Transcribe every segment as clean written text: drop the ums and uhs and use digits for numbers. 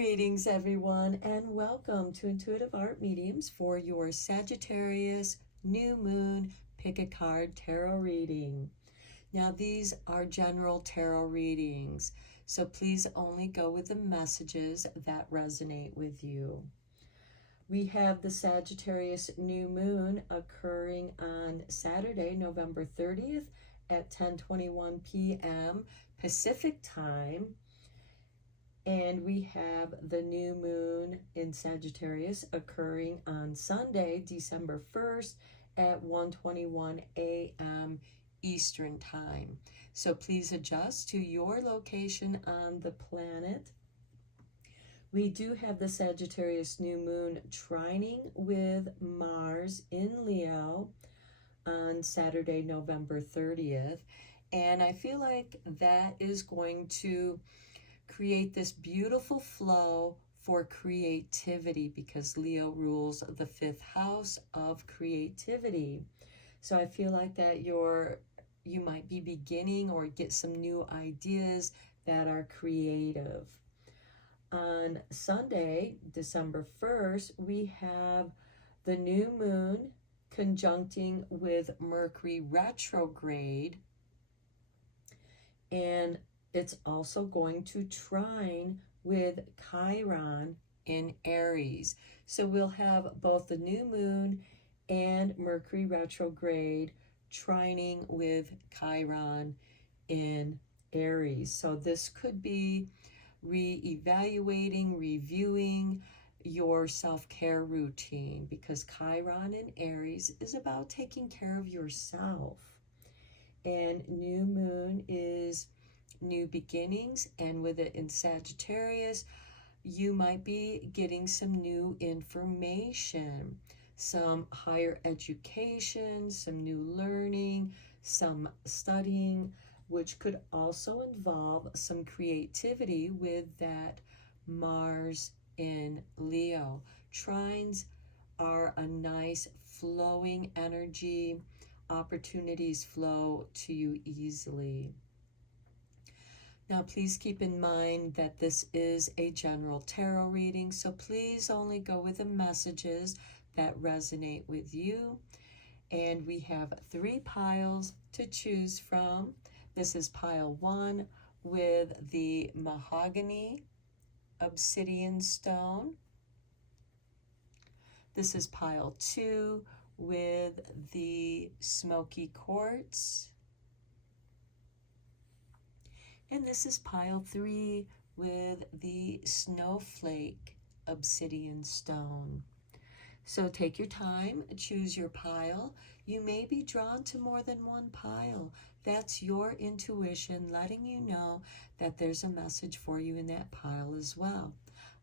Greetings, everyone, and welcome to Intuitive Art Mediums for your Sagittarius New Moon Pick a Card Tarot reading. Now, these are general tarot readings, so please only go with the messages that resonate with you. We have the Sagittarius New Moon occurring on Saturday, November 30th at 10:21 p.m. Pacific Time. And we have the new moon in Sagittarius occurring on Sunday, December 1st at 1:21 a.m. Eastern Time. So please adjust to your location on the planet. We do have the Sagittarius new moon trining with Mars in Leo on Saturday, November 30th. And I feel like that is going to create this beautiful flow for creativity because Leo rules the 5th house of creativity. So I feel like that you might be beginning or get some new ideas that are creative. On Sunday, December 1st, we have the new moon conjuncting with Mercury retrograde, and it's also going to trine with Chiron in Aries. So we'll have both the new moon and Mercury retrograde trining with Chiron in Aries. So this could be re-evaluating, reviewing your self-care routine because Chiron in Aries is about taking care of yourself. And new moon is new beginnings, and with it in Sagittarius, you might be getting some new information, some higher education, some new learning, some studying, which could also involve some creativity with that Mars in Leo. Trines are a nice flowing energy. Opportunities flow to you easily. Now, please keep in mind that this is a general tarot reading, so please only go with the messages that resonate with you. And we have 3 piles to choose from. This is pile 1 with the mahogany obsidian stone. This is pile 2 with the smoky quartz. And this is pile 3 with the snowflake obsidian stone. So take your time, choose your pile. You may be drawn to more than one pile. That's your intuition letting you know that there's a message for you in that pile as well.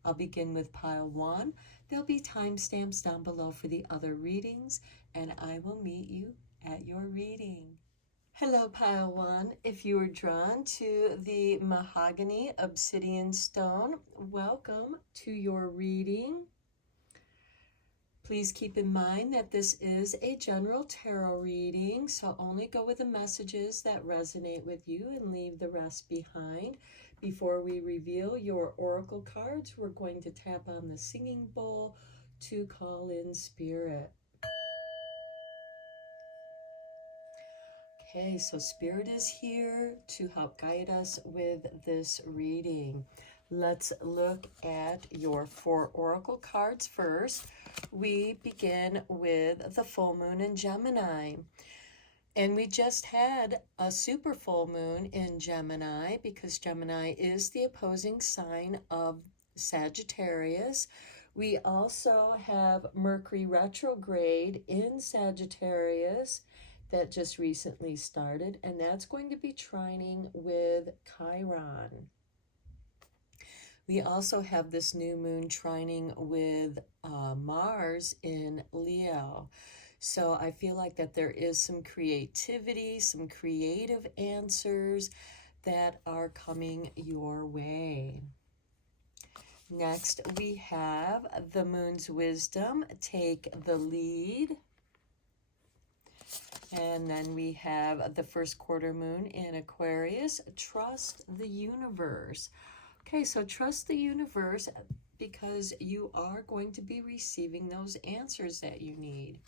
I'll begin with pile 1. There'll be timestamps down below for the other readings, and I will meet you at your reading. Hello, pile 1. If you were drawn to the mahogany obsidian stone, welcome to your reading. Please keep in mind that this is a general tarot reading, so only go with the messages that resonate with you and leave the rest behind. Before we reveal your oracle cards, we're going to tap on the singing bowl to call in spirit. Okay, so Spirit is here to help guide us with this reading. Let's look at your 4 oracle cards first. We begin with the full moon in Gemini. And we just had a super full moon in Gemini because Gemini is the opposing sign of Sagittarius. We also have Mercury retrograde in Sagittarius that just recently started, and that's going to be trining with Chiron. We also have this new moon trining with Mars in Leo. So I feel like that there is some creativity, some creative answers that are coming your way. Next, we have the moon's wisdom, take the lead. And then we have the first quarter moon in Aquarius, trust the universe. Okay, so trust the universe because you are going to be receiving those answers that you need.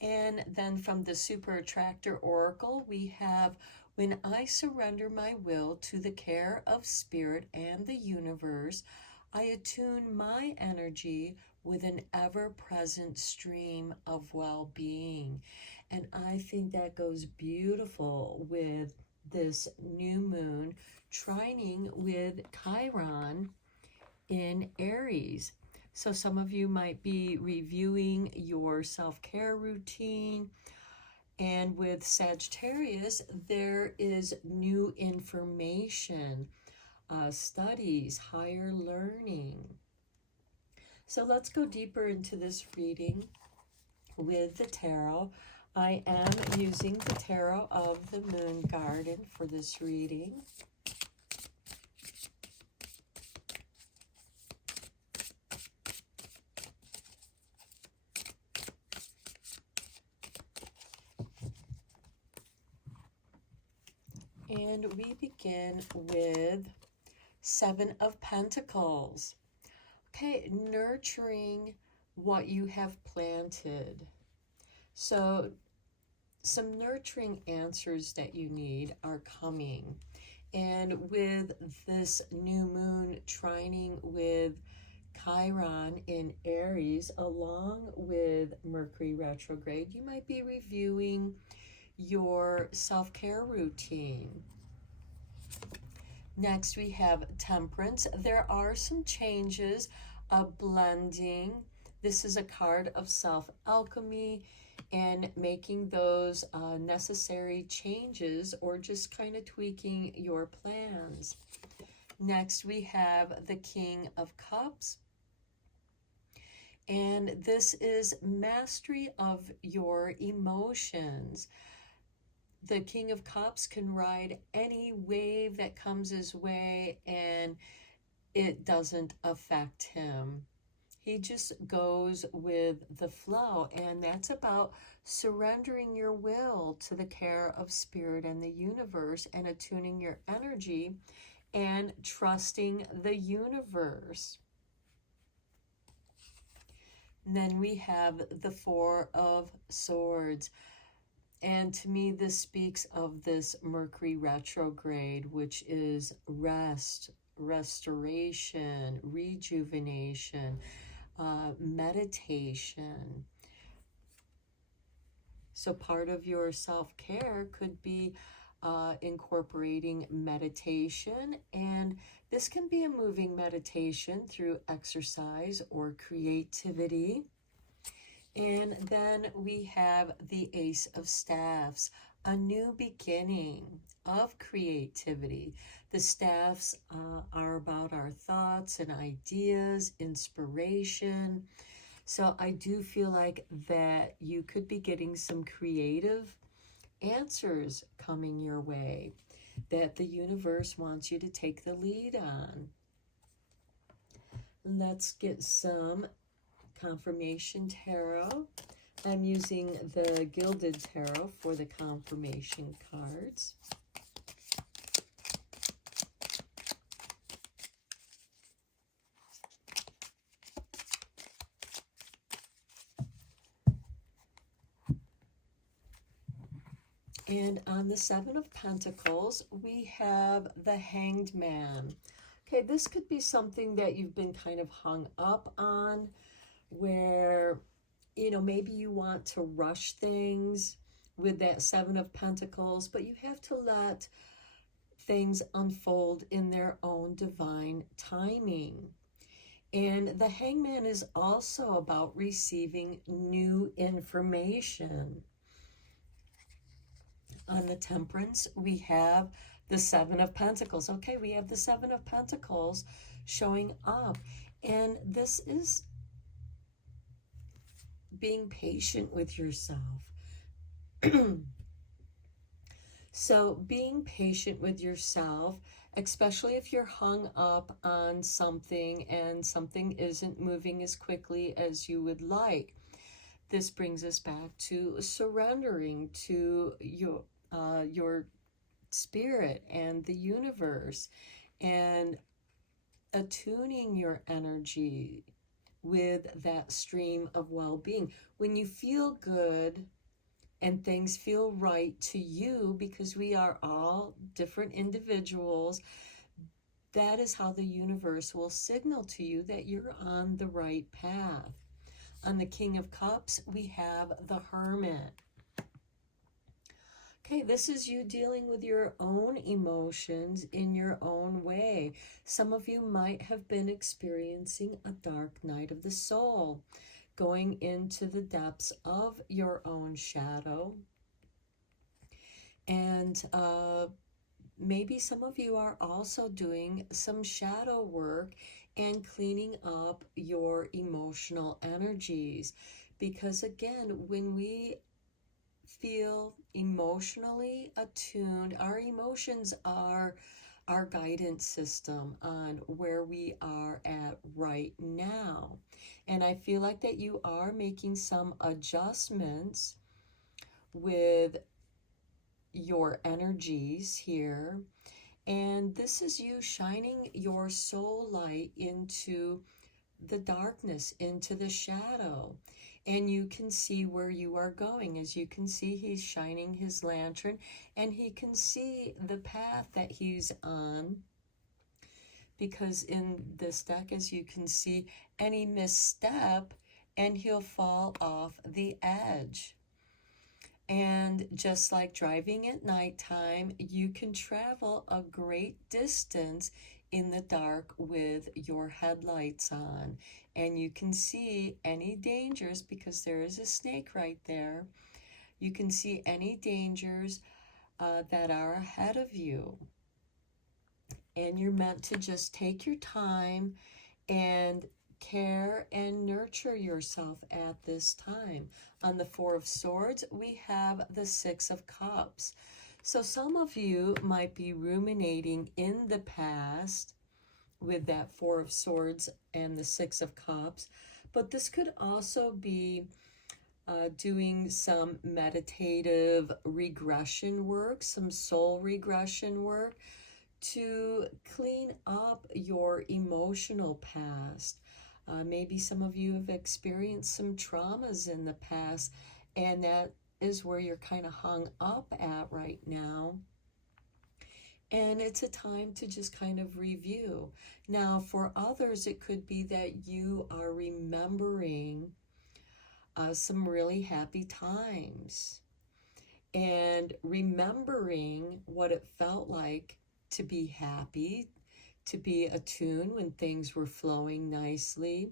And then from the Super Attractor Oracle, we have, when I surrender my will to the care of Spirit and the universe, I attune my energy with an ever-present stream of well-being. And I think that goes beautiful with this new moon trining with Chiron in Aries. So some of you might be reviewing your self-care routine. And with Sagittarius, there is new information, studies, higher learning. So let's go deeper into this reading with the tarot. I am using the tarot of the Moon Garden for this reading. And we begin with Seven of Pentacles. Okay, nurturing what you have planted. So some nurturing answers that you need are coming. And with this new moon trining with Chiron in Aries, along with Mercury retrograde, you might be reviewing your self-care routine. Next, we have Temperance. There are some changes, a blending. This is a card of self-alchemy and making those necessary changes or just kind of tweaking your plans. Next, we have the King of Cups. And this is mastery of your emotions. The King of Cups can ride any wave that comes his way and it doesn't affect him. He just goes with the flow, and that's about surrendering your will to the care of Spirit and the universe and attuning your energy and trusting the universe. And then we have the Four of Swords. And to me, this speaks of this Mercury retrograde, which is rest, restoration, rejuvenation, meditation. So part of your self-care could be incorporating meditation, and this can be a moving meditation through exercise or creativity. And then we have the Ace of Staffs, a new beginning of creativity. The staffs are about our thoughts and ideas, inspiration. So I do feel like that you could be getting some creative answers coming your way that the universe wants you to take the lead on. Let's get some confirmation tarot. I'm using the Gilded Tarot for the confirmation cards. And on the Seven of Pentacles, we have the Hanged Man. Okay, this could be something that you've been kind of hung up on, where, you know, maybe you want to rush things with that Seven of Pentacles, but you have to let things unfold in their own divine timing. And the Hangman is also about receiving new information. On the Temperance, we have the Seven of Pentacles. Okay, we have the Seven of Pentacles showing up. And this is being patient with yourself. So being patient with yourself, especially if you're hung up on something and something isn't moving as quickly as you would like. This brings us back to surrendering to your spirit and the universe, and attuning your energy with that stream of well-being. When you feel good and things feel right to you, because we are all different individuals, that is how the universe will signal to you that you're on the right path. On the King of Cups, we have the Hermit. Okay, this is you dealing with your own emotions in your own way. Some of you might have been experiencing a dark night of the soul, going into the depths of your own shadow. And maybe some of you are also doing some shadow work and cleaning up your emotional energies. Because again, when we feel emotionally attuned, our emotions are our guidance system on where we are at right now. And I feel like that you are making some adjustments with your energies here. And this is you shining your soul light into the darkness, into the shadow. And you can see where you are going. As you can see, he's shining his lantern and he can see the path that he's on. Because in this deck, as you can see, any misstep and he'll fall off the edge. And just like driving at nighttime, you can travel a great distance in the dark with your headlights on. And you can see any dangers, because there is a snake right there. You can see any dangers that are ahead of you. And you're meant to just take your time and care and nurture yourself at this time. On the Four of Swords, we have the Six of Cups. So some of you might be ruminating in the past with that Four of Swords and the Six of Cups, but this could also be doing some meditative regression work, some soul regression work to clean up your emotional past. Maybe some of you have experienced some traumas in the past, and that is where you're kind of hung up at right now. And it's a time to just kind of review. Now, for others, it could be that you are remembering some really happy times and remembering what it felt like to be happy, to be attuned when things were flowing nicely,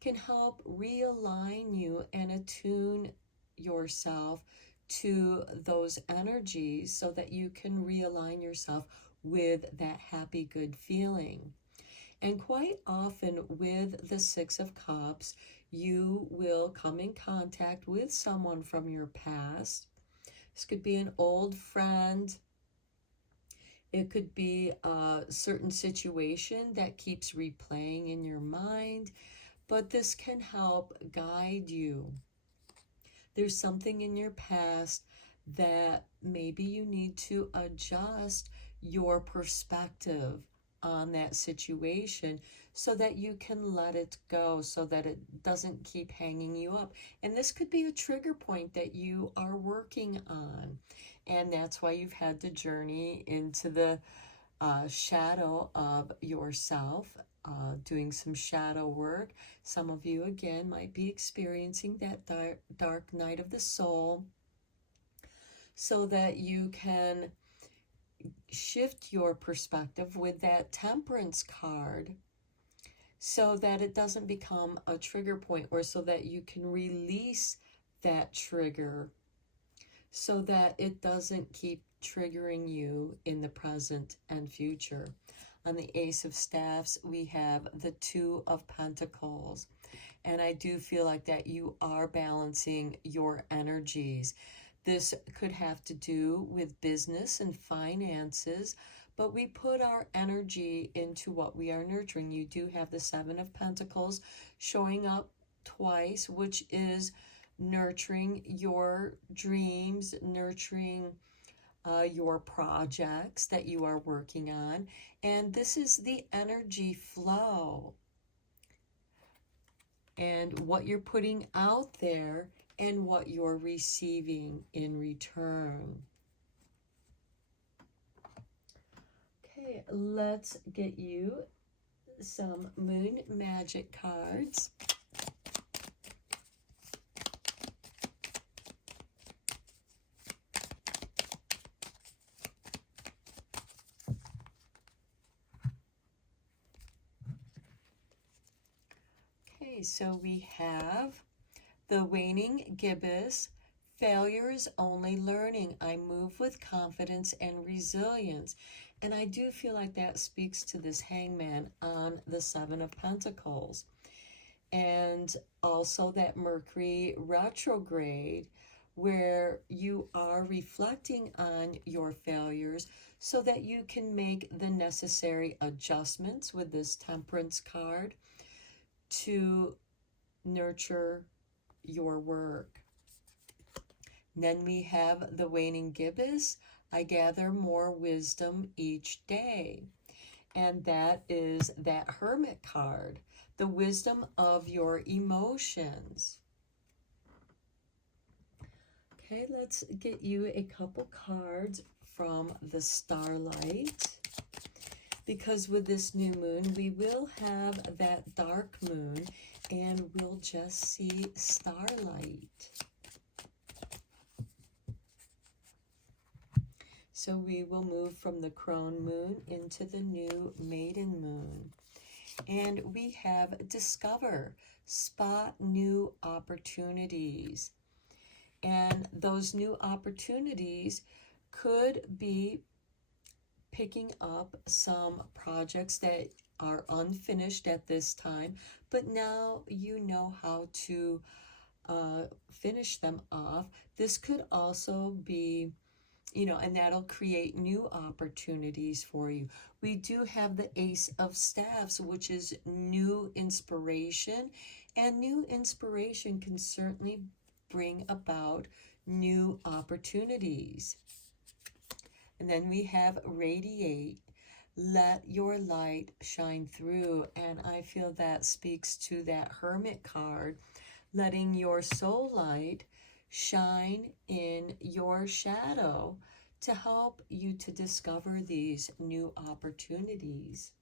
can help realign you and attune yourself to those energies so that you can realign yourself with that happy, good feeling. And quite often with the Six of Cups, you will come in contact with someone from your past. This could be an old friend. It could be a certain situation that keeps replaying in your mind, but this can help guide you. There's something in your past that maybe you need to adjust your perspective on that situation so that you can let it go, so that it doesn't keep hanging you up. And this could be a trigger point that you are working on. And that's why you've had to journey into the shadow of yourself, doing some shadow work. Some of you, again, might be experiencing that dark night of the soul so that you can shift your perspective with that Temperance card so that it doesn't become a trigger point, or so that you can release that trigger so that it doesn't keep triggering you in the present and future. On the Ace of Staffs, we have the Two of Pentacles. And I do feel like that you are balancing your energies. This could have to do with business and finances, but we put our energy into what we are nurturing. You do have the Seven of Pentacles showing up twice, which is nurturing your dreams, nurturing your projects that you are working on. And this is the energy flow and what you're putting out there and what you're receiving in return. Okay, let's get you some moon magic cards. Okay, so we have the waning gibbous. Failure is only learning. I move with confidence and resilience. And I do feel like that speaks to this hangman on the Seven of Pentacles. And also that Mercury retrograde, where you are reflecting on your failures so that you can make the necessary adjustments with this Temperance card to nurture your work. Then we have the waning gibbous. I gather more wisdom each day. And that is that Hermit card, the wisdom of your emotions. Okay, let's get you a couple cards from the Starlight. Because with this new moon, we will have that dark moon and we'll just see starlight. So we will move from the crone moon into the new maiden moon. And we have discover, spot new opportunities. And those new opportunities could be picking up some projects that are unfinished at this time, but now you know how to finish them off. This could also be, and that'll create new opportunities for you. We do have the Ace of Staffs, which is new inspiration, and new inspiration can certainly bring about new opportunities. And then we have radiate, let your light shine through. And I feel that speaks to that Hermit card, letting your soul light shine in your shadow to help you to discover these new opportunities.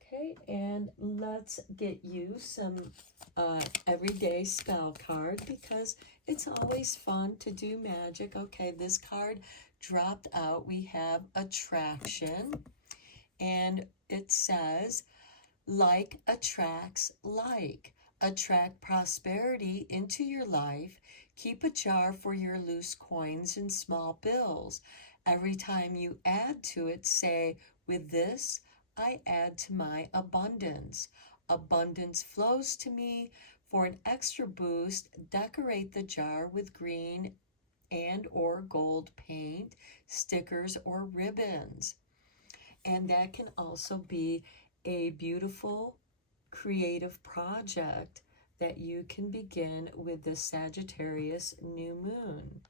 Okay, and let's get you some everyday spell card because it's always fun to do magic. Okay, this card dropped out. We have attraction, and it says, like attracts like. Attract prosperity into your life. Keep a jar for your loose coins and small bills. Every time you add to it, say, with this, I add to my abundance. Abundance flows to me. For an extra boost, decorate the jar with green and or gold paint, stickers, or ribbons. And that can also be a beautiful creative project that you can begin with the Sagittarius new moon.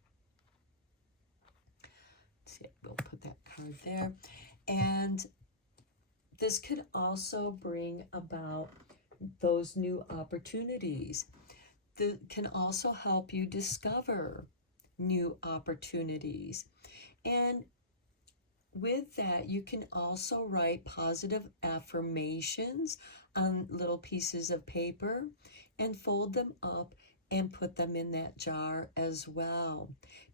Let's see, we'll put that card there. And this could also bring about those new opportunities. That can also help you discover new opportunities. And with that, you can also write positive affirmations on little pieces of paper and fold them up and put them in that jar as well.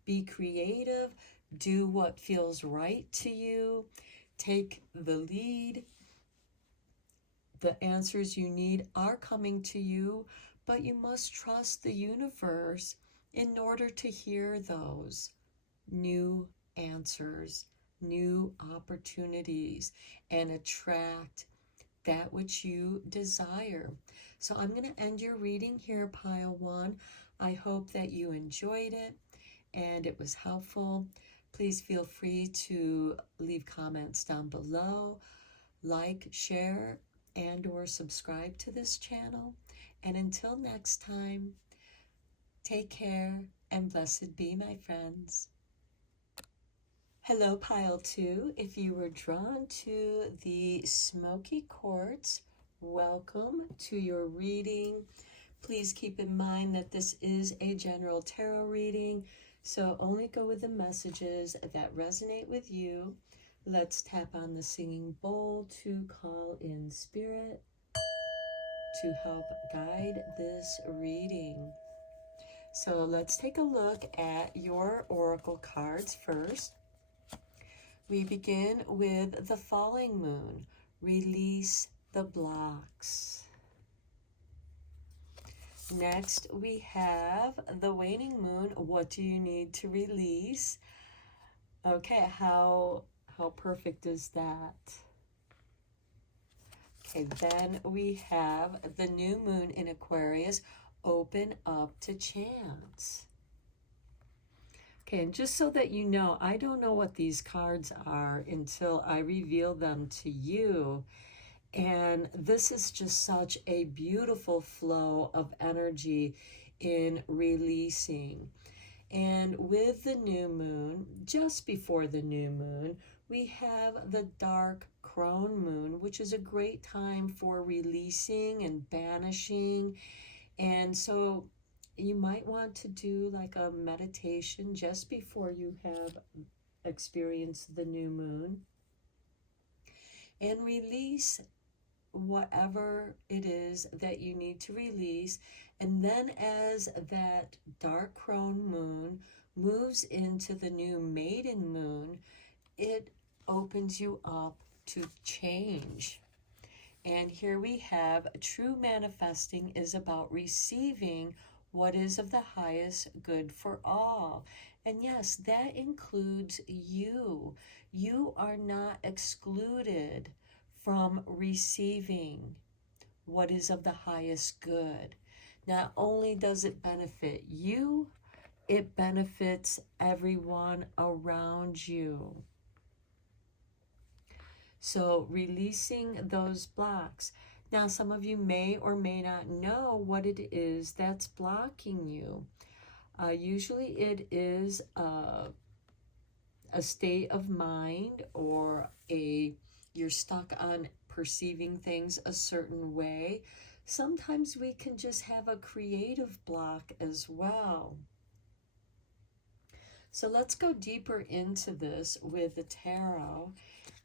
Be creative, do what feels right to you, take the lead. The answers you need are coming to you, but you must trust the universe in order to hear those new answers, new opportunities, and attract that which you desire. So I'm going to end your reading here, Pile 1. I hope that you enjoyed it and it was helpful. Please feel free to leave comments down below, like, share, and or subscribe to this channel. And until next time, take care and blessed be, my friends. Hello, pile 2. If you were drawn to the smoky quartz, welcome to your reading. Please keep in mind that this is a general tarot reading, so only go with the messages that resonate with you. Let's tap on the singing bowl to call in spirit to help guide this reading. So let's take a look at your oracle cards first. We begin with the falling moon. Release the blocks. Next, we have the waning moon. What do you need to release? Okay, how perfect is that? Okay, then we have the new moon in Aquarius. Open up to chance. Okay, and just so that you know, I don't know what these cards are until I reveal them to you. And this is just such a beautiful flow of energy in releasing. And with the new moon, just before the new moon, we have the dark crone moon, which is a great time for releasing and banishing. And so you might want to do like a meditation just before you have experienced the new moon and release whatever it is that you need to release. And then as that dark crone moon moves into the new maiden moon, it opens you up to change. And here we have true manifesting is about receiving what is of the highest good for all. And yes, that includes you. You are not excluded from receiving what is of the highest good. Not only does it benefit you, it benefits everyone around you. So releasing those blocks. Now, some of you may or may not know what it is that's blocking you. Usually it is a state of mind, or you're stuck on perceiving things a certain way. Sometimes we can just have a creative block as well. So let's go deeper into this with the tarot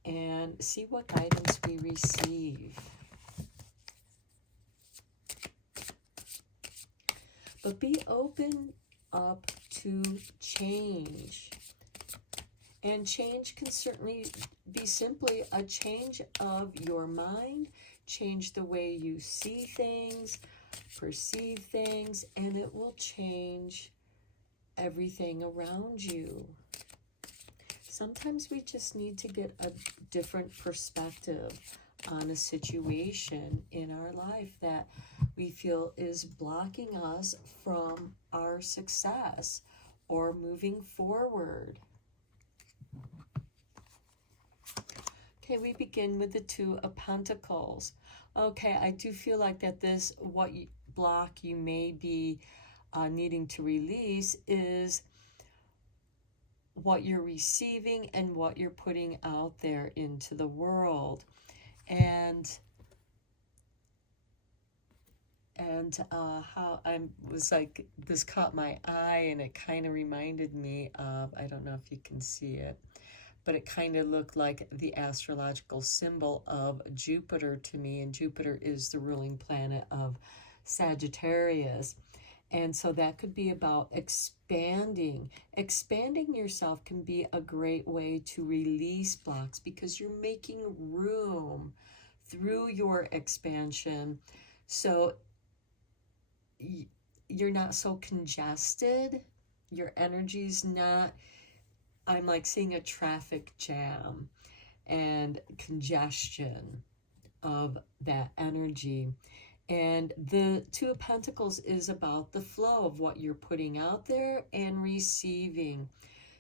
and see what guidance we receive. But be open up to change. And change can certainly be simply a change of your mind, change the way you see things, perceive things, and it will change everything around you. Sometimes we just need to get a different perspective on a situation in our life that we feel is blocking us from our success or moving forward. Okay, we begin with the Two of Pentacles. Okay, I do feel like that block you may be needing to release is what you're receiving and what you're putting out there into the world. And how this caught my eye, and it kind of reminded me of, I don't know if you can see it, but it kind of looked like the astrological symbol of Jupiter to me, and Jupiter is the ruling planet of Sagittarius. And so that could be about expanding. Expanding yourself can be a great way to release blocks because you're making room through your expansion. So you're not so congested. Your energy's not, I'm like seeing a traffic jam and congestion of that energy. And the Two of Pentacles is about the flow of what you're putting out there and receiving.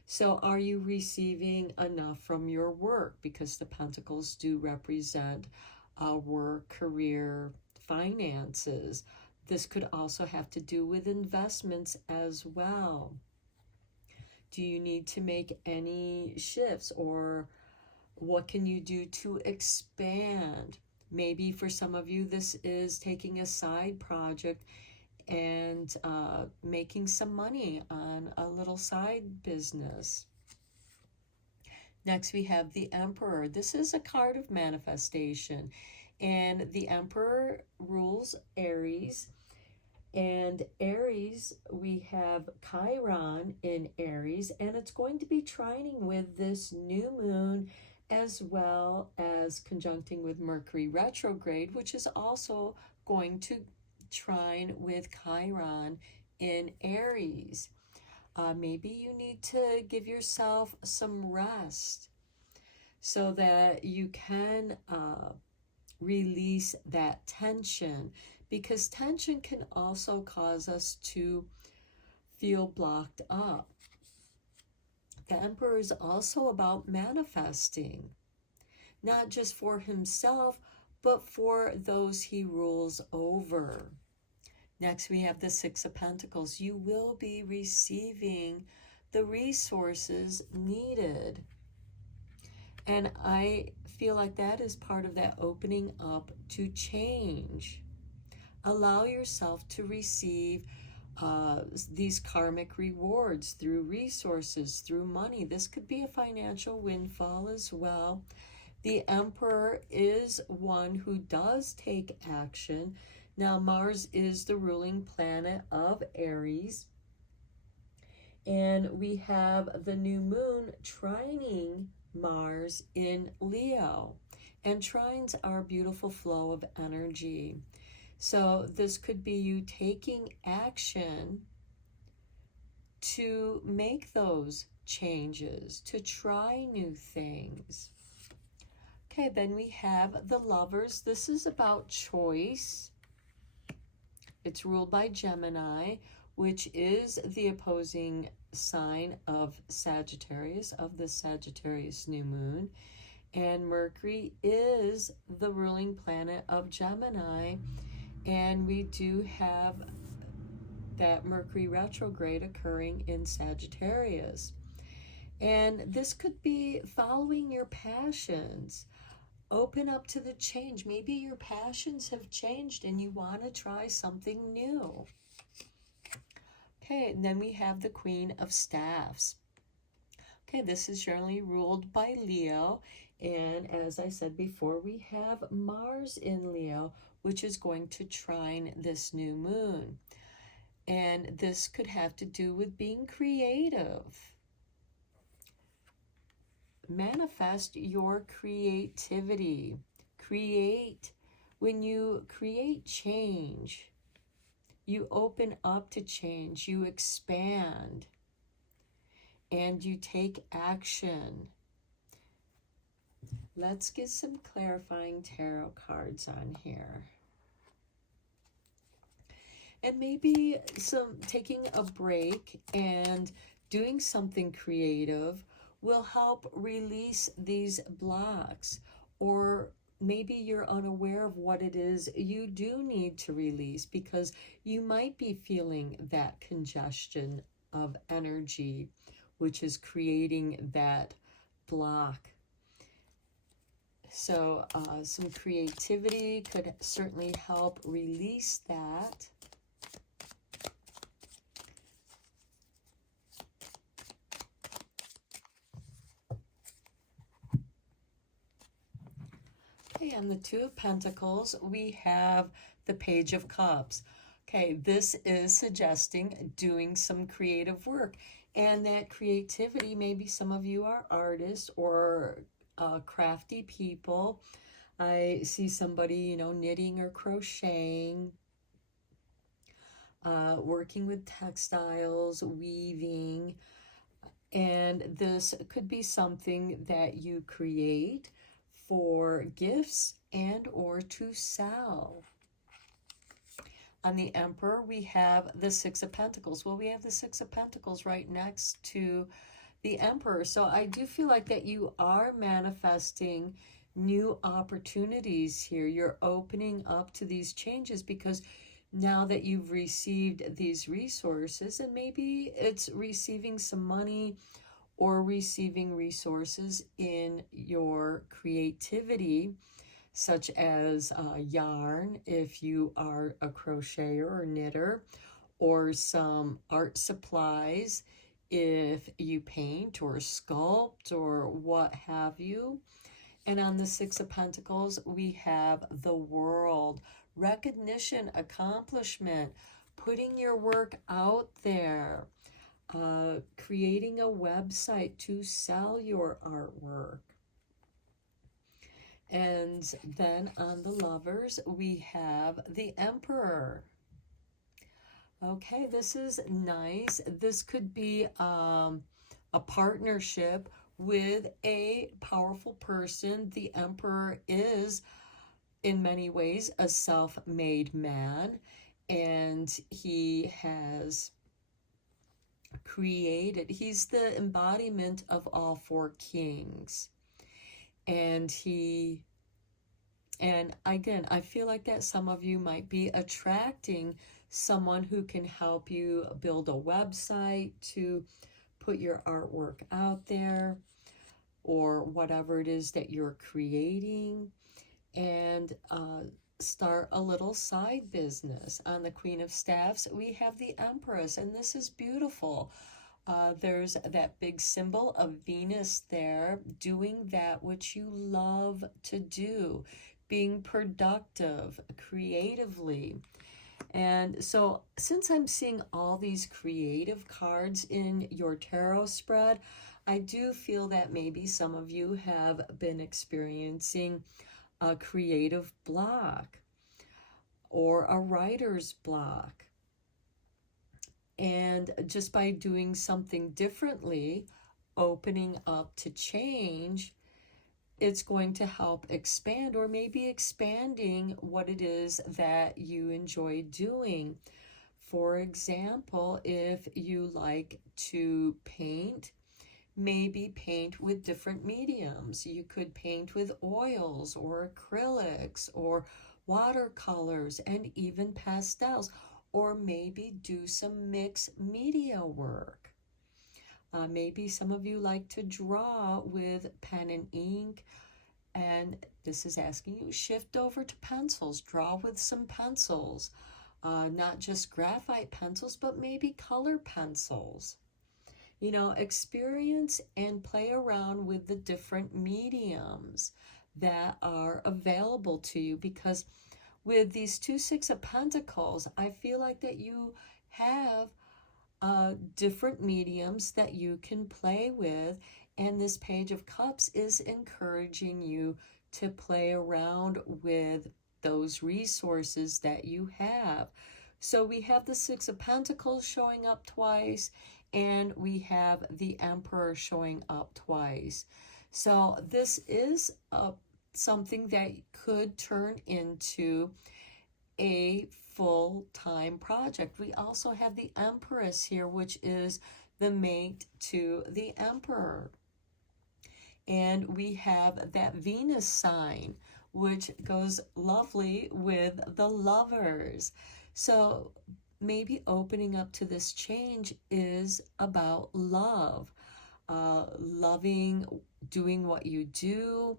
So are you receiving enough from your work? Because the Pentacles do represent work, career, finances. This could also have to do with investments as well. Do you need to make any shifts, or what can you do to expand? Maybe for some of you, this is taking a side project and making some money on a little side business. Next, we have the Emperor. This is a card of manifestation, and the Emperor rules Aries. And Aries, we have Chiron in Aries, and it's going to be trining with this new moon, as well as conjuncting with Mercury retrograde, which is also going to trine with Chiron in Aries. Maybe you need to give yourself some rest so that you can release that tension, because tension can also cause us to feel blocked up. The Emperor is also about manifesting, not just for himself, but for those he rules over. Next, we have the Six of Pentacles. You will be receiving the resources needed. And I feel like that is part of that opening up to change. Allow yourself to receive these karmic rewards through resources, through money. This could be a financial windfall as well. The Emperor is one who does take action. Now, Mars is the ruling planet of Aries. And we have the new moon trining Mars in Leo. And trines are a beautiful flow of energy. So this could be you taking action to make those changes, to try new things. Okay, then we have the Lovers. This is about choice. It's ruled by Gemini, which is the opposing sign of Sagittarius, of the Sagittarius new moon. And Mercury is the ruling planet of Gemini. And we do have that Mercury retrograde occurring in Sagittarius. And this could be following your passions. Open up to the change. Maybe your passions have changed and you want to try something new. Okay, and then we have the Queen of Staffs. Okay, this is generally ruled by Leo. And as I said before, we have Mars in Leo, which is going to trine this new moon. And this could have to do with being creative. Manifest your creativity. Create. When you create change, you open up to change, you expand, and you take action. Let's get some clarifying tarot cards on here. And maybe taking a break and doing something creative will help release these blocks. Or maybe you're unaware of what it is you do need to release, because you might be feeling that congestion of energy, which is creating that block. So some creativity could certainly help release that. Okay, and the Two of Pentacles, we have the Page of Cups. Okay, this is suggesting doing some creative work. And that creativity, maybe some of you are artists or crafty people. I see somebody, knitting or crocheting, working with textiles, weaving. And this could be something that you create for gifts and or to sell. On the Emperor, we have the Six of Pentacles. Well, we have the Six of Pentacles right next to the Emperor. So I do feel like that you are manifesting new opportunities here. You're opening up to these changes because Now that you've received these resources, and maybe it's receiving some money or receiving resources in your creativity, such as yarn, if you are a crocheter or knitter, or some art supplies, if you paint or sculpt or what have you. And on the Six of Pentacles, we have the world, recognition, accomplishment, putting your work out there, creating a website to sell your artwork. And then on the Lovers, we have the Emperor. Okay, this is nice. This could be a partnership with a powerful person. The Emperor is, in many ways, a self-made man, and he has created, he's the embodiment of all four kings. And again, I feel like that some of you might be attracting someone who can help you build a website to put your artwork out there, or whatever it is that you're creating, and start a little side business. On the Queen of Staffs, we have the Empress, and this is beautiful. There's that big symbol of Venus there, doing that which you love to do, being productive creatively. And so since I'm seeing all these creative cards in your tarot spread, I do feel that maybe some of you have been experiencing a creative block or a writer's block. And just by doing something differently, opening up to change, it's going to help expand, or maybe expanding what it is that you enjoy doing. For example, if you like to paint, maybe paint with different mediums. You could paint with oils or acrylics or watercolors and even pastels, or maybe do some mixed media work. Maybe some of you like to draw with pen and ink, and this is asking you shift over to pencils. Draw with some pencils, not just graphite pencils, but maybe color pencils. You know, experience and play around with the different mediums that are available to you, because with these two Six of Pentacles, I feel like that you have different mediums that you can play with, and this Page of Cups is encouraging you to play around with those resources that you have. So we have the Six of Pentacles showing up twice, and we have the Emperor showing up twice. So this is something that could turn into a full-time project. We also have the Empress here, which is the mate to the Emperor. And we have that Venus sign, which goes lovely with the Lovers. So maybe opening up to this change is about love, loving, doing what you do,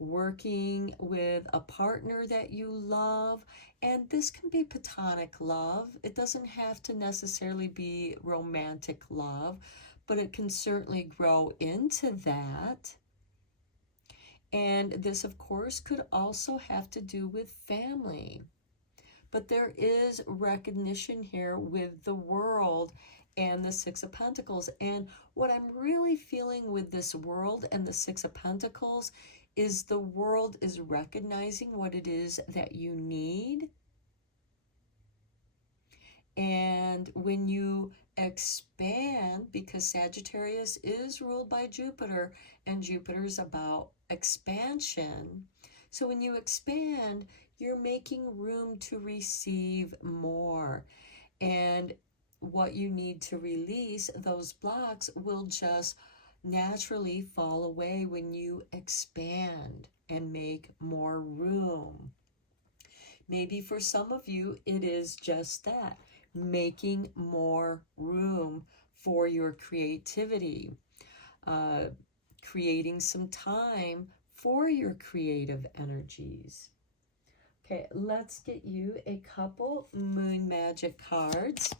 working with a partner that you love. And this can be platonic love. It doesn't have to necessarily be romantic love, but it can certainly grow into that. And this, of course, could also have to do with family. But there is recognition here with the World and the Six of Pentacles. And what I'm really feeling with this World and the Six of Pentacles is the World is recognizing what it is that you need. And when you expand, because Sagittarius is ruled by Jupiter, and Jupiter's about expansion. So when you expand, you're making room to receive more. And what you need to release, those blocks, will just naturally fall away when you expand and make more room. Maybe for some of you, it is just that, making more room for your creativity, creating some time for your creative energies. Okay, let's get you a couple Moon Magic cards.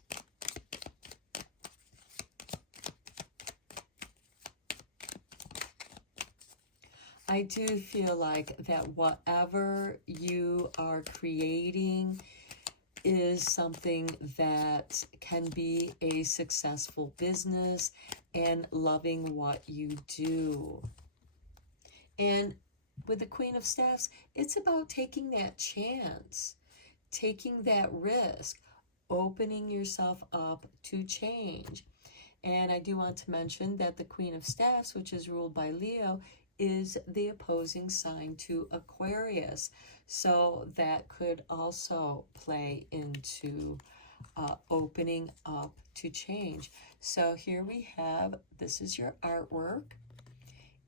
I do feel like that whatever you are creating is something that can be a successful business and loving what you do. And with the Queen of Staffs, it's about taking that chance, taking that risk, opening yourself up to change. And I do want to mention that the Queen of Staffs, which is ruled by Leo, is the opposing sign to Aquarius. So that could also play into opening up to change. So here we have, this is your artwork,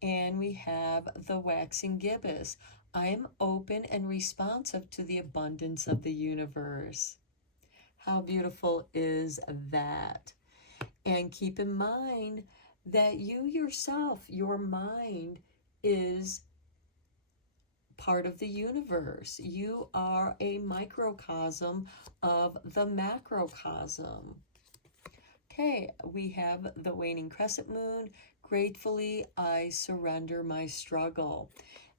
and we have the waxing gibbous. I am open and responsive to the abundance of the universe. How beautiful is that? And keep in mind that you yourself, your mind, is part of the universe. You are a microcosm of the macrocosm. Okay, we have the waning crescent moon. Gratefully, I surrender my struggle.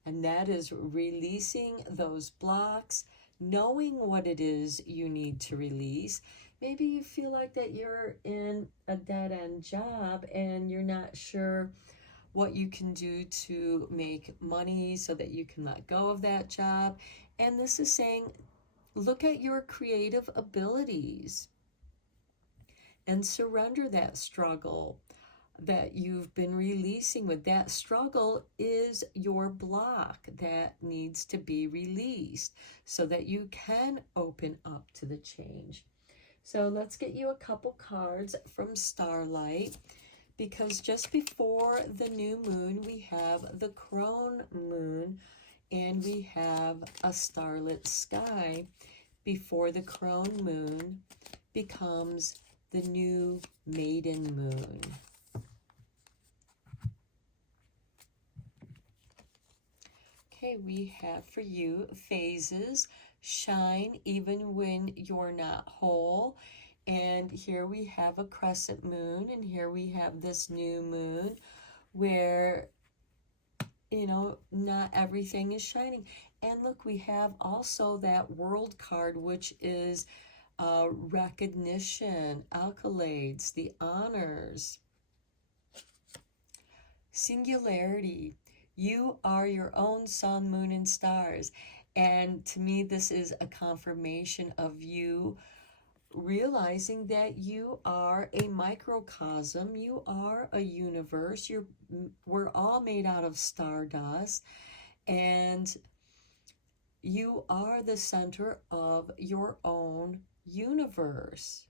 And that is releasing those blocks, knowing what it is you need to release. Maybe you feel like that you're in a dead-end job and you're not sure what you can do to make money so that you can let go of that job. And this is saying, look at your creative abilities and surrender that struggle that you've been releasing with. That struggle is your block that needs to be released so that you can open up to the change. So let's get you a couple cards from Starlight, because just before the new moon, we have the crone moon and we have a starlit sky before the crone moon becomes the new maiden moon. Okay, we have for you phases. Shine even when you're not whole. And here we have a crescent moon, and here we have this new moon where, you know, not everything is shining. And look, we have also that world card, which is recognition, accolades, the honors, singularity. You are your own sun, moon, and stars. And to me, this is a confirmation of you realizing that you are a microcosm, you are a universe, we're all made out of stardust, and you are the center of your own universe.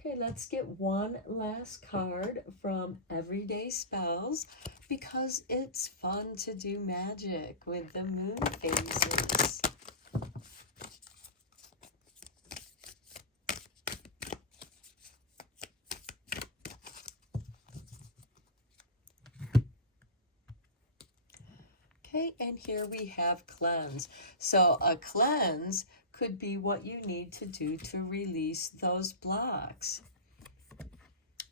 Okay, let's get one last card from Everyday Spells, because it's fun to do magic with the moon phases. Okay, and here we have cleanse. So a cleanse could be what you need to do to release those blocks.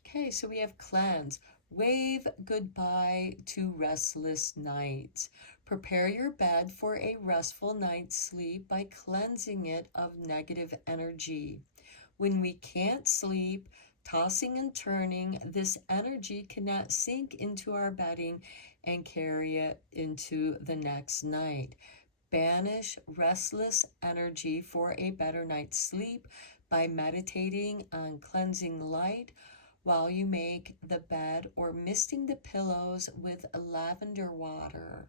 Okay, so we have cleanse. Wave goodbye to restless nights. Prepare your bed for a restful night's sleep by cleansing it of negative energy. When we can't sleep, tossing and turning, this energy cannot sink into our bedding and carry it into the next night. Banish restless energy for a better night's sleep by meditating on cleansing light while you make the bed, or misting the pillows with lavender water.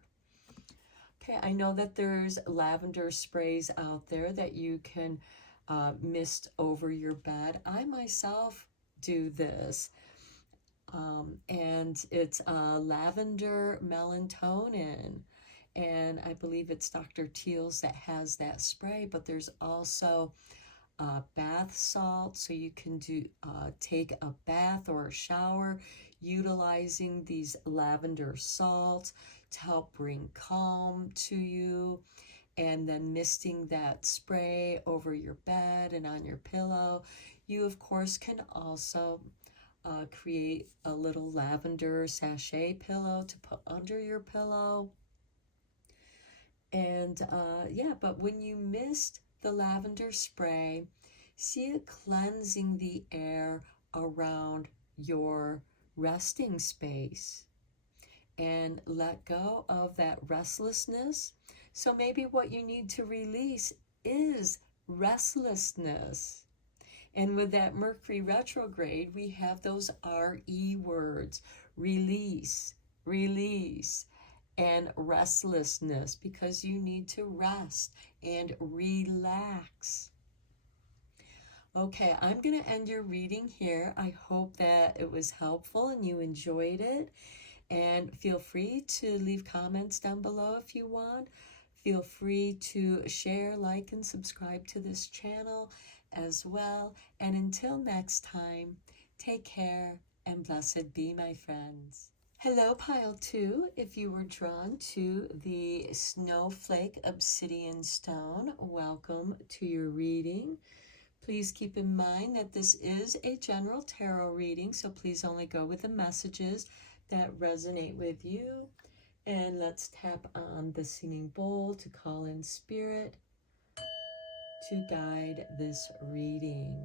Okay, I know that there's lavender sprays out there that you can mist over your bed. I myself do this. And it's lavender melatonin, and I believe it's Dr. Teal's that has that spray, but there's also bath salt, so you can take a bath or a shower utilizing these lavender salts to help bring calm to you, and then misting that spray over your bed and on your pillow. You of course can also create a little lavender sachet pillow to put under your pillow. And yeah, but when you mist the lavender spray, see it cleansing the air around your resting space, and let go of that restlessness. So maybe what you need to release is restlessness. And with that Mercury retrograde, we have those RE words: release, release, and restlessness, because you need to rest and relax. Okay, I'm going to end your reading here. I hope that it was helpful and you enjoyed it. And feel free to leave comments down below if you want. Feel free to share, like, and subscribe to this channel as well. And until next time, take care and blessed be, my friends. Hello, Pile 2. If you were drawn to the Snowflake Obsidian Stone, welcome to your reading. Please keep in mind that this is a general tarot reading, so please only go with the messages that resonate with you. And let's tap on the singing bowl to call in spirit to guide this reading.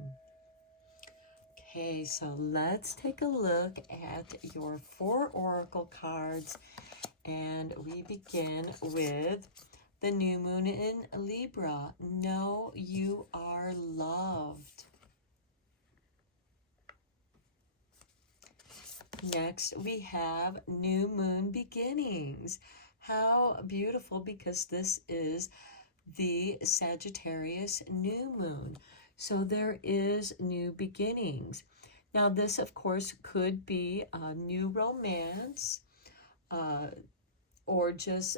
Okay, so let's take a look at your 4 oracle cards, and we begin with the new moon in Libra. Know you are loved. Next, we have new moon beginnings. How beautiful, because this is the Sagittarius new moon. So there is new beginnings. Now, this, of course, could be a new romance, or just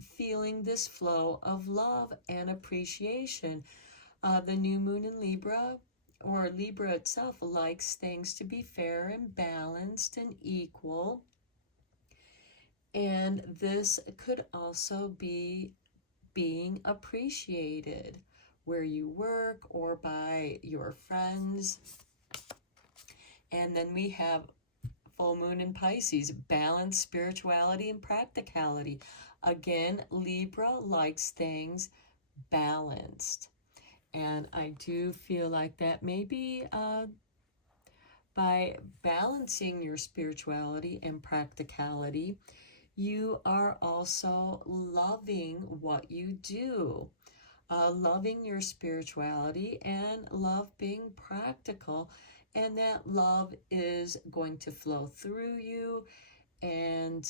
feeling this flow of love and appreciation. The new moon in Libra, or Libra itself, likes things to be fair and balanced and equal. And this could also be being appreciated where you work or by your friends. And then we have full moon in Pisces, balance, spirituality, and practicality. Again, Libra likes things balanced. And I do feel like that maybe by balancing your spirituality and practicality, you are also loving what you do, loving your spirituality and love being practical. And that love is going to flow through you and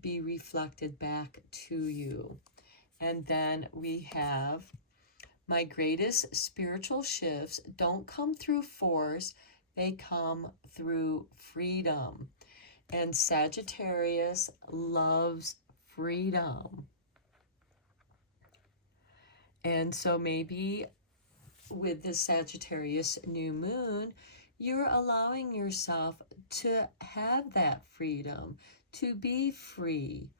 be reflected back to you. And then we have, my greatest spiritual shifts don't come through force, they come through freedom. And Sagittarius loves freedom. And so maybe with the Sagittarius new moon, you're allowing yourself to have that freedom, to be free.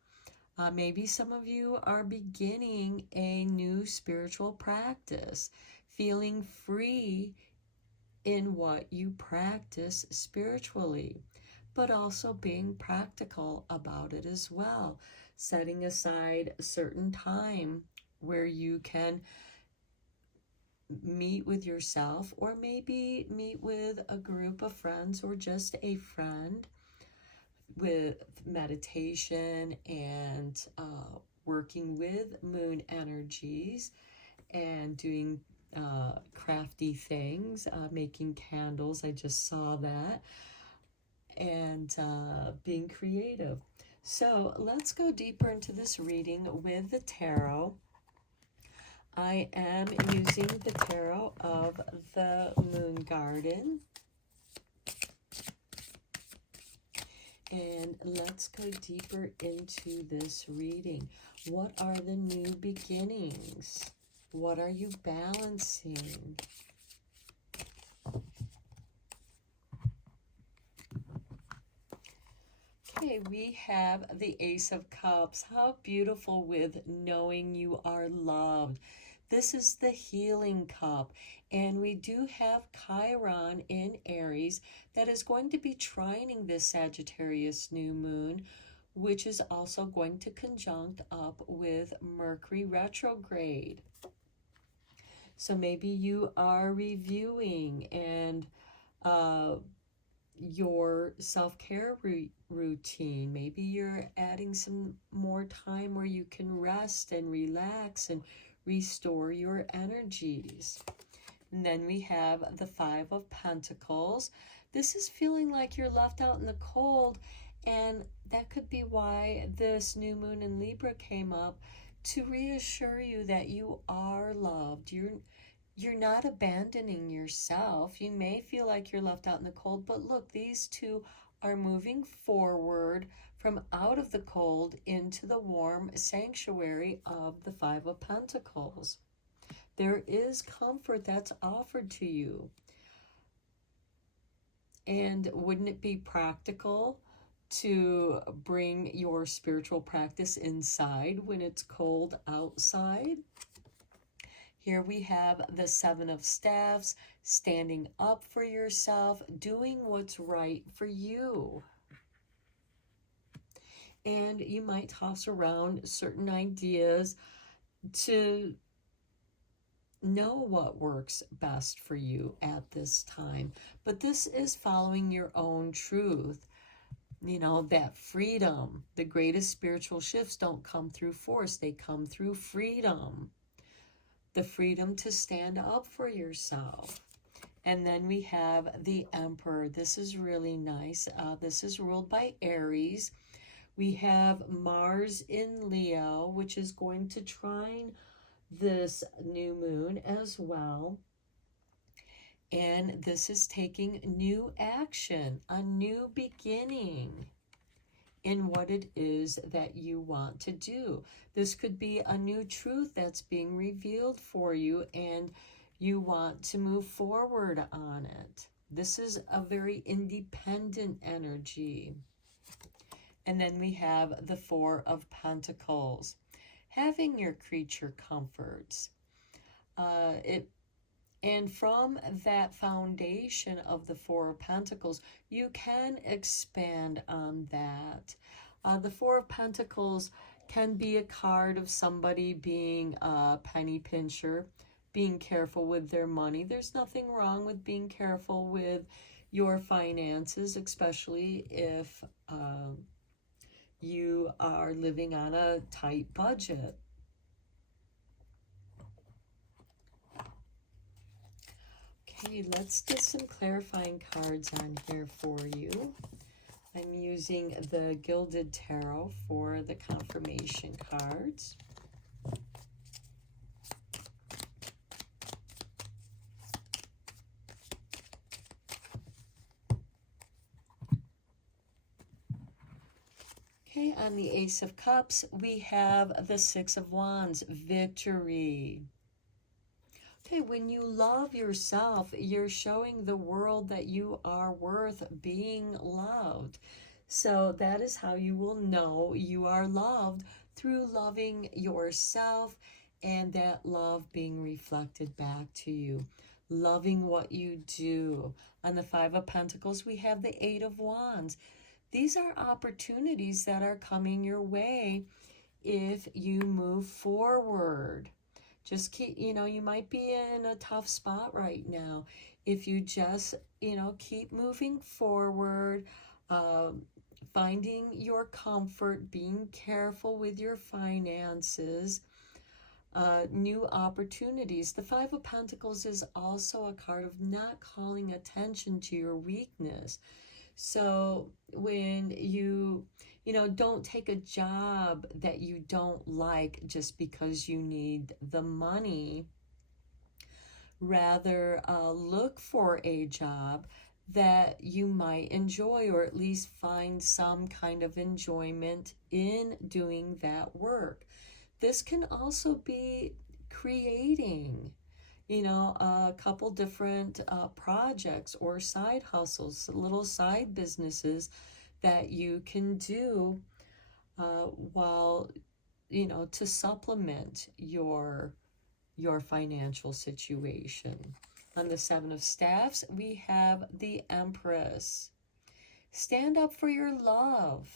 Maybe some of you are beginning a new spiritual practice, feeling free in what you practice spiritually, but also being practical about it as well, setting aside a certain time where you can meet with yourself, or maybe meet with a group of friends or just a friend, with meditation and working with moon energies and doing crafty things, making candles, I just saw that, and being creative. So let's go deeper into this reading with the tarot. I am using the tarot of the Moon Garden. And let's go deeper into this reading. What are the new beginnings? What are you balancing? Okay, we have the Ace of Cups. How beautiful, with knowing you are loved. This is the healing cup, and we do have Chiron in Aries that is going to be trining this Sagittarius new moon, which is also going to conjunct up with Mercury retrograde. So maybe you are reviewing and your self-care routine. Maybe you're adding some more time where you can rest and relax and restore your energies. And then we have the Five of Pentacles. This is feeling like you're left out in the cold, and that could be why this new moon in Libra came up, to reassure you that you are loved. You're not abandoning yourself. You may feel like you're left out in the cold, but look, these two are moving forward from out of the cold into the warm sanctuary of the Five of Pentacles. There is comfort that's offered to you. And wouldn't it be practical to bring your spiritual practice inside when it's cold outside? Here we have the Seven of Staffs, standing up for yourself, doing what's right for you. And you might toss around certain ideas to know what works best for you at this time. But this is following your own truth. You know, that freedom. The greatest spiritual shifts don't come through force. They come through freedom. The freedom to stand up for yourself. And then we have the Emperor. This is really nice. This is ruled by Aries. We have Mars in Leo, which is going to trine this new moon as well. And this is taking new action, a new beginning in what it is that you want to do. This could be a new truth that's being revealed for you, and you want to move forward on it. This is a very independent energy. And then we have the Four of Pentacles. Having your creature comforts. And from that foundation of the Four of Pentacles, you can expand on that. The Four of Pentacles can be a card of somebody being a penny pincher, being careful with their money. There's nothing wrong with being careful with your finances, especially if you are living on a tight budget. Okay, let's get some clarifying cards on here for you. I'm using the Gilded Tarot for the confirmation cards. Okay, on the Ace of Cups, we have the Six of Wands, victory. Okay, when you love yourself, you're showing the world that you are worth being loved. So that is how you will know you are loved, through loving yourself and that love being reflected back to you. Loving what you do. On the Five of Pentacles, we have the Eight of Wands. These are opportunities that are coming your way if you move forward. Just keep, you might be in a tough spot right now. If you just, keep moving forward, finding your comfort, being careful with your finances, new opportunities. The Five of Pentacles is also a card of not calling attention to your weakness. So when you don't take a job that you don't like just because you need the money. Rather, look for a job that you might enjoy, or at least find some kind of enjoyment in doing that work. This can also be creating, a couple different projects or side hustles, little side businesses that you can do while, to supplement your financial situation. On the Seven of Staffs, we have the Empress. Stand up for your love.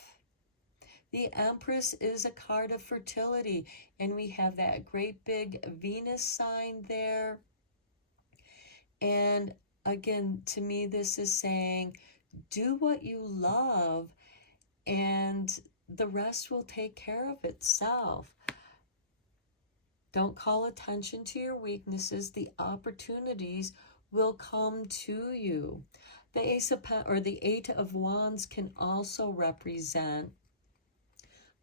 The Empress is a card of fertility, and we have that great big Venus sign there. And again, to me, this is saying, do what you love, and the rest will take care of itself. Don't call attention to your weaknesses. The opportunities will come to you. The the Eight of Wands can also represent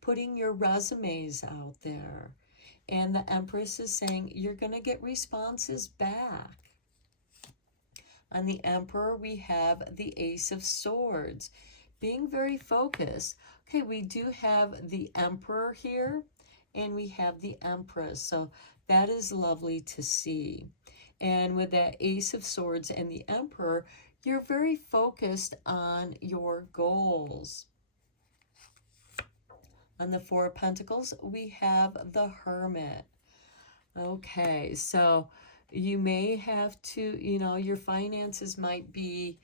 putting your resumes out there. And the Empress is saying you're going to get responses back. On the Emperor, we have the Ace of Swords, being very focused. Okay, we do have the Emperor here, and we have the Empress, so that is lovely to see. And with that Ace of Swords and the Emperor, you're very focused on your goals. On the Four of Pentacles, we have the Hermit. Okay, so you may have to, your finances might be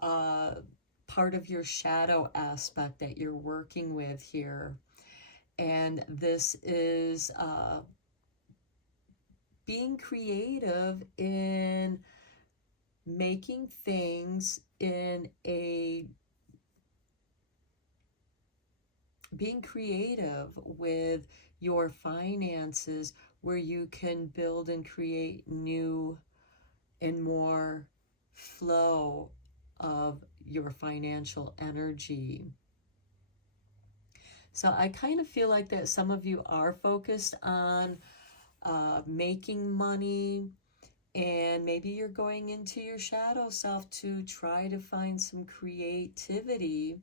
part of your shadow aspect that you're working with here. And this is being creative in making things being creative with your finances, where you can build and create new and more flow of your financial energy. So I kind of feel like that some of you are focused on making money, and maybe you're going into your shadow self to try to find some creativity,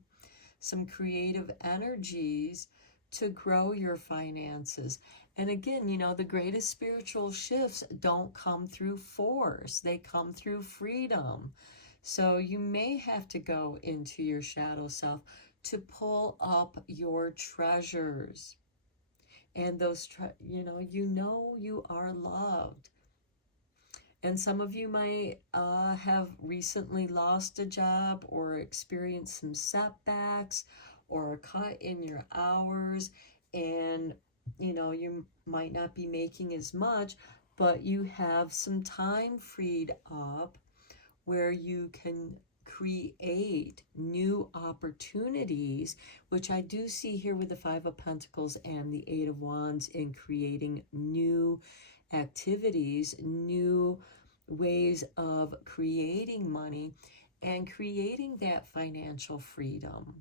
some creative energies to grow your finances. And again, the greatest spiritual shifts don't come through force. They come through freedom. So you may have to go into your shadow self to pull up your treasures. And those, you are loved. And some of you might have recently lost a job or experienced some setbacks or a cut in your hours, and you might not be making as much, but you have some time freed up where you can create new opportunities, which I do see here with the Five of Pentacles and the Eight of Wands, in creating new activities, new ways of creating money and creating that financial freedom.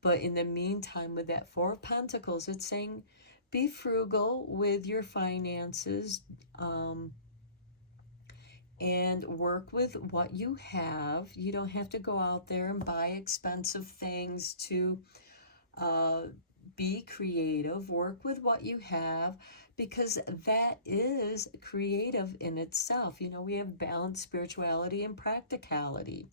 But in the meantime, with that Four of Pentacles, it's saying be frugal with your finances, and work with what you have. You don't have to go out there and buy expensive things to be creative. Work with what you have, because that is creative in itself. We have balanced spirituality and practicality.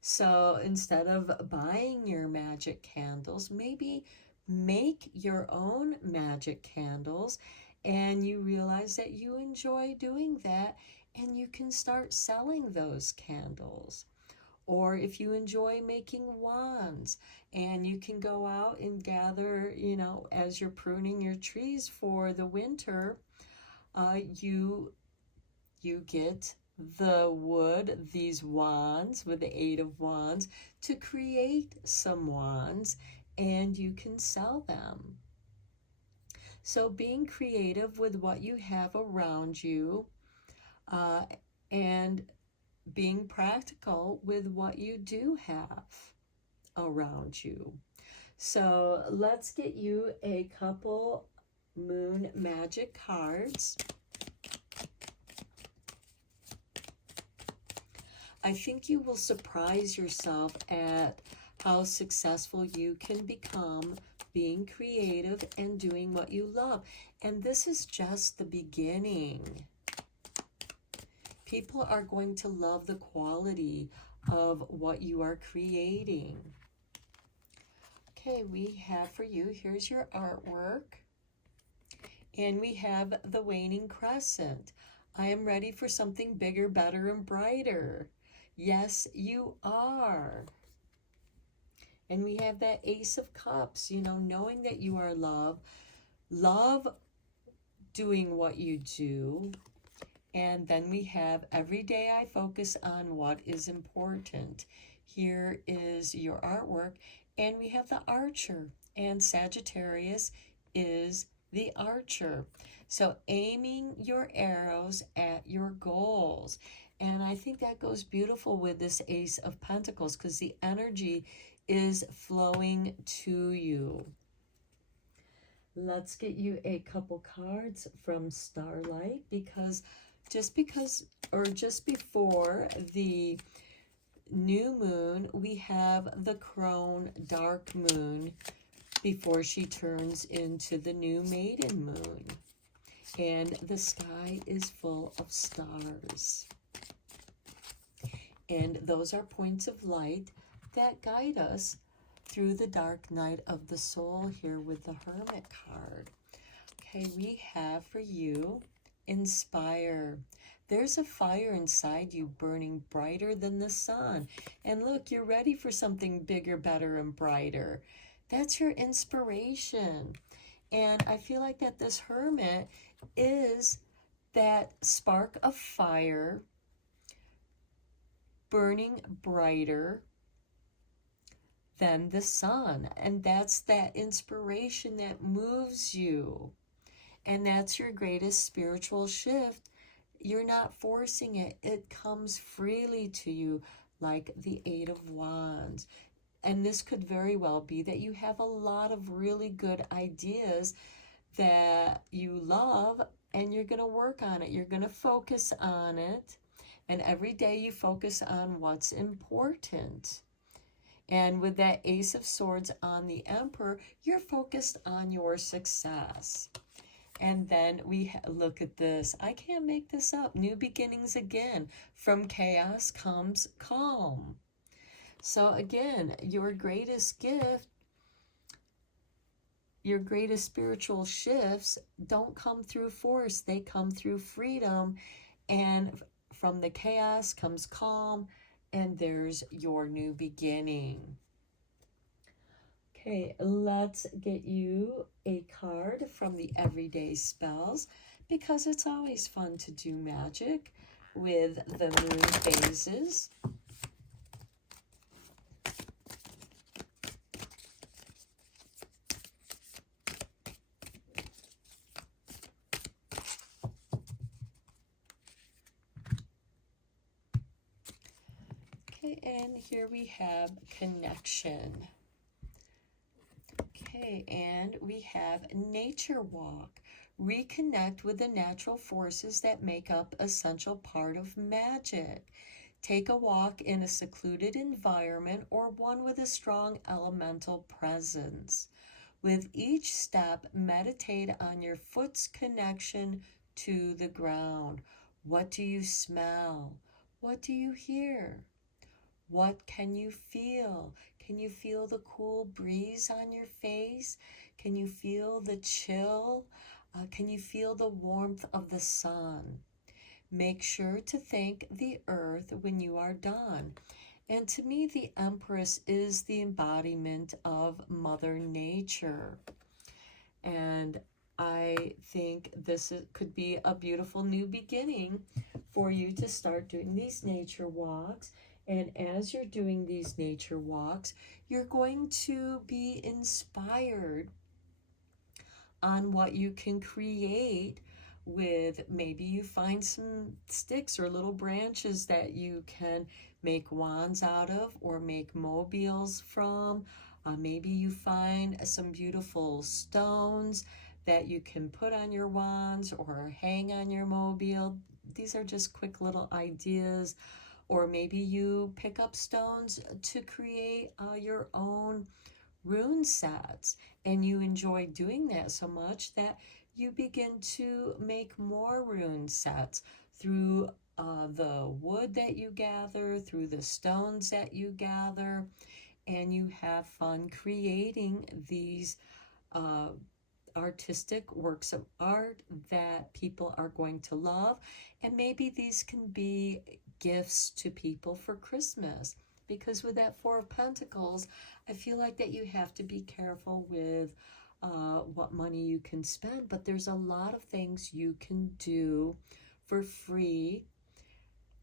So instead of buying your magic candles, maybe make your own magic candles, and you realize that you enjoy doing that, and you can start selling those candles. Or if you enjoy making wands, and you can go out and gather, as you're pruning your trees for the winter, you get the wood, these wands with the Eight of Wands, to create some wands, and you can sell them. So being creative with what you have around you, and being practical with what you do have around you. So let's get you a couple moon magic cards. I think you will surprise yourself at how successful you can become being creative and doing what you love. And this is just the beginning. People are going to love the quality of what you are creating. Okay, we have for you, here's your artwork. And we have the waning crescent. I am ready for something bigger, better, and brighter. Yes, you are. And we have that Ace of Cups, you know, knowing that you are love, love doing what you do. And then we have every day I focus on what is important. Here is your artwork. And we have the Archer. And Sagittarius is the Archer. So aiming your arrows at your goals. And I think that goes beautiful with this Ace of Pentacles because the energy is flowing to you. Let's get you a couple cards from Starlight because just before the new moon, we have the crone dark moon before she turns into the new maiden moon. And the sky is full of stars. And those are points of light that guide us through the dark night of the soul here with the Hermit card. Okay, we have for you, inspire. There's a fire inside you burning brighter than the sun. And look, you're ready for something bigger, better, and brighter. That's your inspiration. And I feel like that this Hermit is that spark of fire burning brighter than the sun. And that's that inspiration that moves you. And that's your greatest spiritual shift. You're not forcing it. It comes freely to you like the Eight of Wands. And this could very well be that you have a lot of really good ideas that you love and you're going to work on it. You're going to focus on it. And every day you focus on what's important. And with that Ace of Swords on the Emperor, you're focused on your success. And then we look at this. I can't make this up. New beginnings again. From chaos comes calm. So again, your greatest gift, your greatest spiritual shifts don't come through force. They come through freedom. And from the chaos comes calm. And there's your new beginning. Okay, let's get you a card from the Everyday Spells because it's always fun to do magic with the moon phases. Okay, and here we have connection. Okay, and we have nature walk. Reconnect with the natural forces that make up an essential part of magic. Take a walk in a secluded environment or one with a strong elemental presence. With each step, meditate on your foot's connection to the ground. What do you smell? What do you hear? What can you feel? Can you feel the cool breeze on your face? Can you feel the chill? Can you feel the warmth of the sun? Make sure to thank the earth when you are done. And to me, the Empress is the embodiment of Mother Nature. And I think this could be a beautiful new beginning for you to start doing these nature walks. And as you're doing these nature walks, you're going to be inspired on what you can create with. Maybe you find some sticks or little branches that you can make wands out of or make mobiles from. Maybe you find some beautiful stones that you can put on your wands or hang on your mobile. These are just quick little ideas. or maybe you pick up stones to create your own rune sets, and you enjoy doing that so much that you begin to make more rune sets through the wood that you gather, through the stones that you gather, and you have fun creating these uh, artistic works of art that people are going to love. And maybe these can be gifts to people for Christmas. Because with that Four of Pentacles, I feel like that you have to be careful with what money you can spend. But there's a lot of things you can do for free,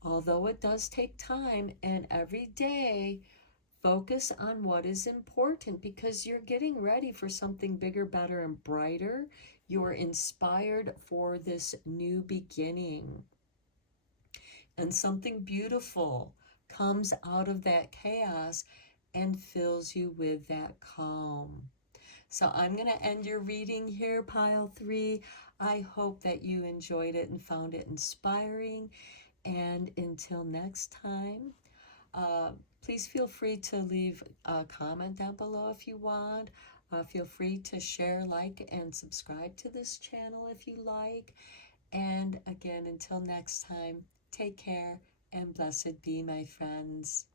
although it does take time. And every day, focus on what is important, because you're getting ready for something bigger, better, and brighter. You're inspired for this new beginning. And something beautiful comes out of that chaos and fills you with that calm. So I'm going to end your reading here, pile 3. I hope that you enjoyed it and found it inspiring. And until next time, please feel free to leave a comment down below if you want. Feel free to share, like, and subscribe to this channel if you like. And again, until next time, take care and blessed be, my friends.